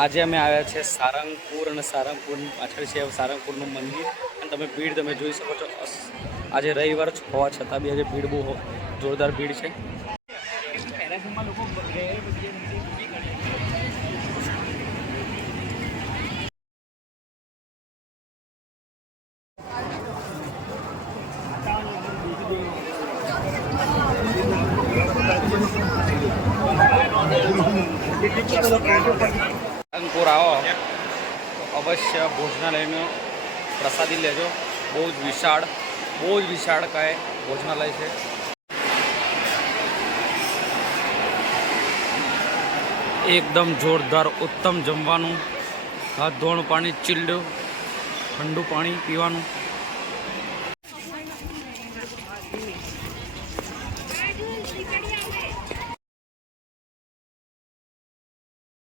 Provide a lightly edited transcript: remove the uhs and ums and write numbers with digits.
આજે અમે આવ્યા છે સારંગપુર અને સારંગપુરની પાછળ છે સારંગપુરનું મંદિર અને તમે ભીડ તમે જોઈ શકો છો. આજે રવિવાર હોવા છતાં બી આજે ભીડ બહુ જોરદાર ભીડ છે. સારંગપુર આવો અવશ્ય ભોજનાલયનો પ્રસાદી લેજો. બહુ જ વિશાળ કાય ભોજનાલય છે. એકદમ જોરદાર ઉત્તમ જમવાનું, હાથ ધોવાનું પાણી, ચિલ્ડ ઠંડુ પાણી પીવાનું.